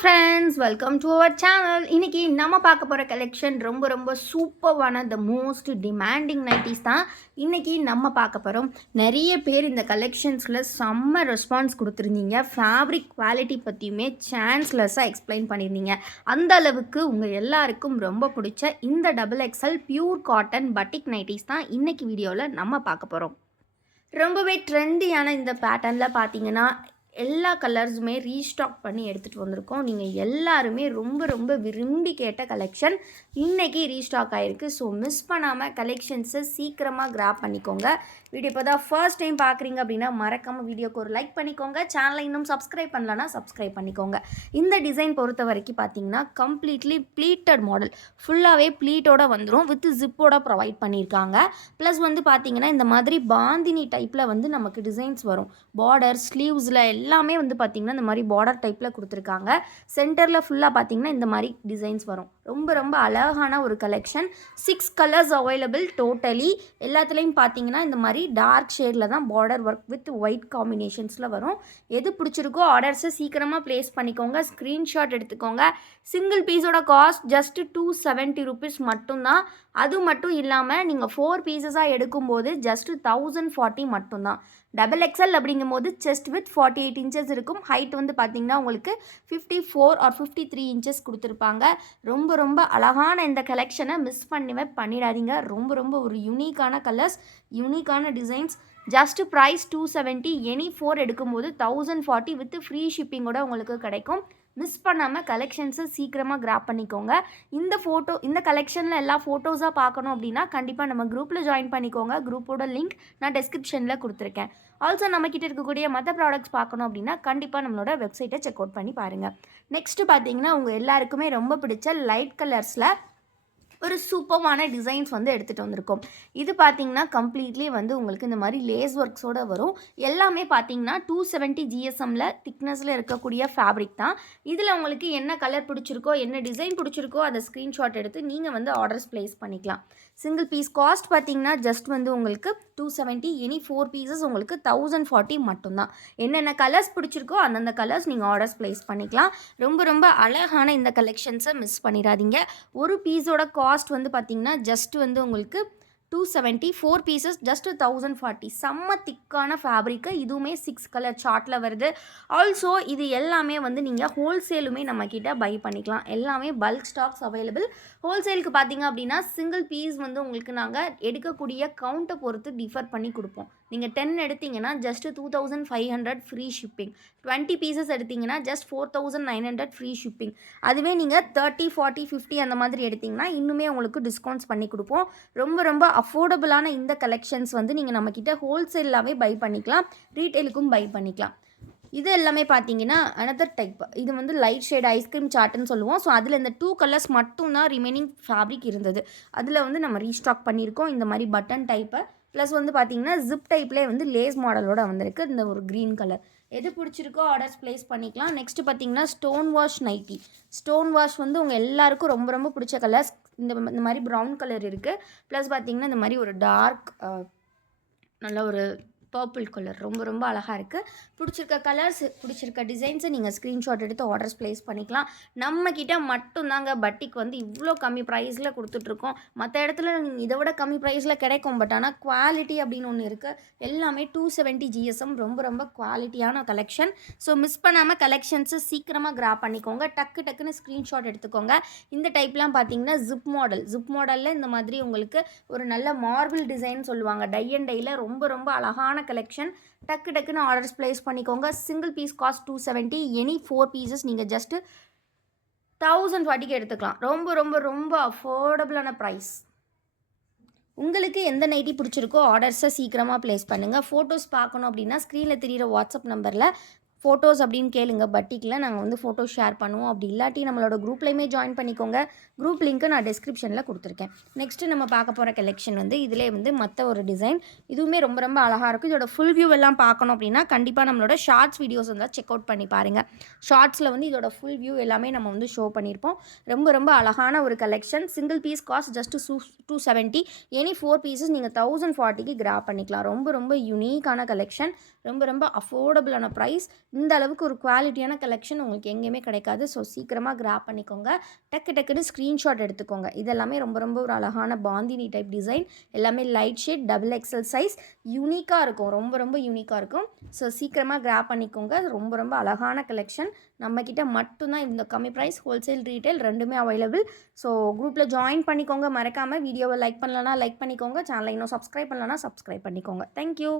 Friends, welcome to our channel. இன்னைக்கு நம்ம பார்க்க போகிற கலெக்ஷன் ரொம்ப சூப்பர்வான த மோஸ்ட் டிமாண்டிங் நைட்டிஸ் தான் இன்னைக்கு நம்ம பார்க்க போகிறோம். நிறைய பேர் இந்த கலெக்ஷன்ஸில் செம்ம ரெஸ்பான்ஸ் கொடுத்துருந்தீங்க. ஃபேப்ரிக் குவாலிட்டி பற்றியுமே சான்ஸ்லெஸ்ஸாக எக்ஸ்பிளைன் பண்ணியிருந்தீங்க. அந்த அளவுக்கு உங்கள் எல்லாருக்கும் ரொம்ப பிடிச்ச இந்த XXL பியூர் காட்டன் பட்டிக் நைட்டிஸ் தான் இன்னைக்கு வீடியோவில் நம்ம பார்க்க போகிறோம். ரொம்பவே ட்ரெண்டியான இந்த பேட்டர்னில் பார்த்தீங்கன்னா எல்லா கலர்ஸுமே ரீஸ்டாக் பண்ணி எடுத்துகிட்டு வந்திருக்கோம். நீங்கள் எல்லாருமே ரொம்ப விரும்பி கேட்ட கலெக்ஷன் இன்றைக்கி ரீஸ்டாக் ஆகிருக்கு. ஸோ மிஸ் பண்ணாமல் கலெக்ஷன்ஸை சீக்கிரமாக கிராப் பண்ணிக்கோங்க. வீடியோ இப்போ தான் ஃபர்ஸ்ட் டைம் பார்க்குறீங்க அப்படின்னா மறக்காமல் வீடியோக்கு ஒரு லைக் பண்ணிக்கோங்க. சேனலை இன்னும் சப்ஸ்கிரைப் பண்ணலன்னா சப்ஸ்கிரைப் பண்ணிக்கோங்க. இந்த டிசைன் பொறுத்த வரைக்கும் பார்த்தீங்கன்னா கம்ப்ளீட்லி ப்ளீட்டட் மாடல், ஃபுல்லாகவே ப்ளீட்டோட வந்துடும், வித் ஜிப்போட ப்ரொவைட் பண்ணியிருக்காங்க. ப்ளஸ் வந்து பார்த்தீங்கன்னா இந்த மாதிரி பாந்தினி டைப்பில் வந்து நமக்கு டிசைன்ஸ் வரும். பார்டர் ஸ்லீவ்ஸில் எல்லாமே வந்து பார்த்திங்கன்னா இந்த மாதிரி பார்டர் டைப்பில் கொடுத்துருக்காங்க. சென்டரில் ஃபுல்லாக பார்த்திங்கன்னா இந்த மாதிரி டிசைன்ஸ் வரும். ரொம்ப அழகான ஒரு கலெக்ஷன். 6 colours available totally. எல்லாத்துலேயும் பார்த்தீங்கன்னா இந்த மாதிரி டார்க் ஷேடில் தான் பார்டர் ஒர்க் வித் ஒயிட் காம்பினேஷன்ஸில் வரும். எது பிடிச்சிருக்கோ ஆர்டர்ஸை சீக்கிரமாக ப்ளேஸ் பண்ணிக்கோங்க. ஸ்க்ரீன்ஷாட் எடுத்துக்கோங்க. சிங்கிள் பீஸோட காஸ்ட் ஜஸ்ட் 270 ருபீஸ் மட்டும்தான். அது மட்டும் இல்லாமல் நீங்கள் 4 பீசஸாக எடுக்கும்போது ஜஸ்ட் 1040 மட்டும்தான். XXL அப்படிங்கும்போது செஸ்ட் வித் 48 இன்ச்சஸ் இருக்கும். ஹைட் வந்து பார்த்திங்கன்னா உங்களுக்கு 54 ஆர் 53 இன்ச்சஸ் கொடுத்துருப்பாங்க. ரொம்ப அழகான இந்த கலெக்ஷனை மிஸ் பண்ணிடாதீங்க. ரொம்ப ஒரு யூனிக்கான கலர்ஸ், யூனிக்கான டிசைன்ஸ். Just price 270. எனி 4 எடுக்கும்போது 1040 வித் ஃப்ரீ ஷிப்பிங்கோட உங்களுக்கு கிடைக்கும். மிஸ் பண்ணாமல் கலெக்ஷன்ஸை சீக்கிரமாக கிராப் பண்ணிக்கோங்க. இந்த கலெக்ஷனில் எல்லா ஃபோட்டோஸாக பார்க்கணும் அப்படின்னா கண்டிப்பாக நம்ம குரூப்பில் ஜாயின் பண்ணிக்கோங்க. குரூப்போட லிங்க் நான் டிஸ்கிரிப்ஷனில் கொடுத்துருக்கேன். ஆல்சோ நம்மக்கிட்ட இருக்கக்கூடிய மற்ற ப்ராடக்ட்ஸ் பார்க்கணும் அப்படின்னா கண்டிப்பாக நம்மளோட வெப்சைட்டை செக் அவுட் பண்ணி பாருங்கள். நெக்ஸ்ட்டு பார்த்தீங்கன்னா உங்கள் எல்லாருக்குமே ரொம்ப பிடிச்ச லைட் கலர்ஸில் ஒரு சூப்பர்வான டிசைன்ஸ் வந்து எடுத்துகிட்டு வந்திருக்கோம். இது பார்த்தீங்கன்னா கம்ப்ளீட்லி வந்து உங்களுக்கு இந்த மாதிரி லேஸ் ஒர்க்ஸோடு வரும். எல்லாமே பார்த்தீங்கன்னா 270 GSMல திக்னஸில் இருக்கக்கூடிய ஃபேப்ரிக் தான். இதில் உங்களுக்கு என்ன கலர் பிடிச்சிருக்கோ, என்ன டிசைன் பிடிச்சிருக்கோ அதை ஸ்க்ரீன்ஷாட் எடுத்து நீங்கள் வந்து ஆர்டர்ஸ் ப்ளேஸ் பண்ணிக்கலாம். சிங்கிள் பீஸ் காஸ்ட் பார்த்தீங்கன்னா ஜஸ்ட் வந்து உங்களுக்கு 270. எனி 4 பீசஸ் உங்களுக்கு 1040 மட்டும்தான். என்னென்ன கலர்ஸ் பிடிச்சிருக்கோ அந்தந்த கலர்ஸ் நீங்கள் ஆர்டர்ஸ் ப்ளேஸ் பண்ணிக்கலாம். ரொம்ப அழகான இந்த கலெக்ஷன்ஸை மிஸ் பண்ணிடாதீங்க. ஒரு பீஸோட காஸ்ட் வந்து பார்த்திங்கன்னா ஜஸ்ட் வந்து உங்களுக்கு 270. 4 பீசஸ் ஜஸ்ட் 1040. செம்ம திக்கான ஃபேப்ரிக்கு. இதுவுமே 6 கலர் சார்ட்டில் வருது. ஆல்சோ இது எல்லாமே வந்து நீங்கள் ஹோல்சேலுமே நம்மக்கிட்ட பை பண்ணிக்கலாம். எல்லாமே பல்க் ஸ்டாக்ஸ் அவைலபிள். ஹோல்சேலுக்கு பார்த்தீங்க அப்படின்னா சிங்கிள் பீஸ் வந்து உங்களுக்கு நாங்கள் எடுக்கக்கூடிய கவுண்ட்டை பொறுத்து டிஃபர் பண்ணி கொடுப்போம். நீங்கள் 10 எடுத்திங்கன்னா ஜஸ்ட் 2500 ஃப்ரீ ஷிப்பிங். 20 பீசஸ் எடுத்திங்கன்னா ஜஸ்ட் 4900 ஃப்ரீ ஷிப்பிங். அதுவே நீங்கள் 30, 40, 50 அந்த மாதிரி எடுத்திங்கன்னா இன்னுமே உங்களுக்கு டிஸ்கவுண்ட்ஸ் பண்ணி கொடுப்போம். ரொம்ப அஃபோர்டபுளான இந்த கலெக்ஷன்ஸ் வந்து நீங்கள் நம்மக்கிட்ட ஹோல்சேலாகவே பை பண்ணிக்கலாம், ரீட்டெயிலுக்கும் பை பண்ணிக்கலாம். இது எல்லாமே பார்த்தீங்கன்னா அனதர் டைப். இது வந்து லைட் ஷேட் ஐஸ்கிரீம் சார்ட்டுன்னு சொல்லுவோம். ஸோ அதில் இந்த 2 கலர்ஸ் மட்டும்தான் ரிமைனிங் ஃபேப்ரிக் இருந்தது. அதில் வந்து நம்ம ரீஸ்டாக் பண்ணியிருக்கோம் இந்த மாதிரி பட்டன் டைப்பை. ப்ளஸ் வந்து பார்த்தீங்கன்னா ஜிப் டைப்லேயே வந்து லேஸ் மாடலோட வந்திருக்கு. இந்த ஒரு க்ரீன் கலர் எது பிடிச்சிருக்கோ ஆர்டர்ஸ் ப்ளேஸ் பண்ணிக்கலாம். நெக்ஸ்ட்டு பார்த்தீங்கன்னா stone wash nighty. Stone wash வந்து உங்கள் எல்லாருக்கும் ரொம்ப பிடிச்ச கலர்ஸ். இந்த மாதிரி ப்ரௌன் கலர் இருக்குது. ப்ளஸ் பார்த்தீங்கன்னா இந்த மாதிரி ஒரு டார்க் நல்ல ஒரு பர்பிள் கலர் ரொம்ப அழகாக இருக்குது. பிடிச்சிருக்க கலர்ஸ், பிடிச்சிருக்க டிசைன்ஸை நீங்கள் ஸ்க்ரீன்ஷாட் எடுத்து ஆர்டர்ஸ் ப்ளேஸ் பண்ணிக்கலாம். நம்மக்கிட்ட மட்டும்தாங்க பட்டிக் வந்து இவ்வளோ கம்மி ப்ரைஸில் கொடுத்துட்ருக்கோம். மற்ற இடத்துல இதை விட கம்மி ப்ரைஸில் கிடைக்கும். பட் ஆனால் குவாலிட்டி அப்படின்னு ஒன்று இருக்குது. எல்லாமே 270 GSM. ரொம்ப குவாலிட்டியான கலெக்ஷன். ஸோ மிஸ் பண்ணாமல் கலெக்ஷன்ஸை சீக்கிரமாக கிராப் பண்ணிக்கோங்க. டக்குன்னு ஸ்க்ரீன்ஷாட் எடுத்துக்கோங்க. இந்த டைப்லாம் பார்த்தீங்கன்னா ஜிப் மாடலில் இந்த மாதிரி உங்களுக்கு ஒரு நல்ல மார்பிள் டிசைன் சொல்லுவாங்க. டை அண்ட் டையில் ரொம்ப அழகான கலெக்ஷன். டக்குன்னு ஆர்டர்ஸ் ப்ளேஸ் பண்ணிக்கோங்க. Single piece cost 270. Any 4 pieces நீங்கள் ஜஸ்ட் 1040 எடுத்துக்கலாம். ரொம்ப அஃபோர்டபுளான ப்ரைஸ். உங்களுக்கு எந்த நைட்டி பிடிச்சிருக்கோ ஆர்டர்ஸை சீக்கிரமாக ப்ளேஸ் பண்ணுங்கள். ஃபோட்டோஸ் பார்க்கணும் அப்படின்னா ஸ்க்ரீனில் தெரிகிற வாட்ஸ்அப் நம்பரில் ஃபோட்டோஸ் அப்படின்னு கேளுங்க. பட்டிக்கில் நாங்கள் வந்து ஃபோட்டோஸ் ஷேர் பண்ணுவோம். அப்படி இல்லாட்டி நம்மளோட குரூப்லேயுமே ஜாயின் பண்ணிக்கோங்க. குரூப் லிங்க்கு நான் டிஸ்கிரிப்ஷனில் கொடுத்துருக்கேன். நெக்ஸ்ட்டு நம்ம பார்க்க போகிற கலெக்ஷன் வந்து இதிலே வந்து மற்ற ஒரு டிசைன். இதுவுமே ரொம்ப அழகாக இருக்கும். இதோட ஃபுல் வியூ எல்லாம் பார்க்கணும் அப்படின்னா கண்டிப்பாக நம்மளோட ஷார்ட்ஸ் வீடியோஸ் வந்து செக் அவுட் பண்ணி பாருங்கள். ஷார்ட்ஸில் வந்து இதோட ஃபுல் வியூ எல்லாமே நம்ம வந்து ஷோ பண்ணியிருப்போம். ரொம்ப அழகான ஒரு collection. Single piece cost just 270. Any 4 pieces நீங்கள் 1040க்கு கிராப் பண்ணிக்கலாம். ரொம்ப யூனிக்கான கலெக்ஷன். ரொம்ப அஃபோர்டபுளான ப்ரைஸ். இந்த அளவுக்கு ஒரு குவாலிட்டியான கலெக்ஷன் உங்களுக்கு எங்கேயுமே கிடைக்காது. ஸோ சீக்கிரமாக கிராப் பண்ணிக்கோங்க. டக்குன்னு ஸ்க்ரீன்ஷாட் எடுத்துக்கோங்க. இதெல்லாமே ரொம்ப ரொம்ப ஒரு அழகான பாந்தினி டைப் டிசைன். எல்லாமே light shade, double XL size, யூனிக்காக இருக்கும். ரொம்ப ரொம்ப யூனிக்காக இருக்கும். ஸோ சீக்கிரமாக கிராப் பண்ணிக்கோங்க. ரொம்ப ரொம்ப அழகான கலெக்ஷன். நம்மக்கிட்ட மட்டும்தான் இந்த கம்மி ப்ரைஸ். ஹோல்சேல், ரீட்டைல் ரெண்டுமே அவைலபிள். ஸோ குரூப்பில் ஜாயின் பண்ணிக்கோங்க. மறக்காமல் வீடியோவை லைக் பண்ணலன்னா லைக் பண்ணிக்கோங்க. சேனலை இன்னும் சப்ஸ்கிரைப் பண்ணலன்னா சப்ஸ்கிரைப் பண்ணிக்கோங்க. தேங்க்யூ.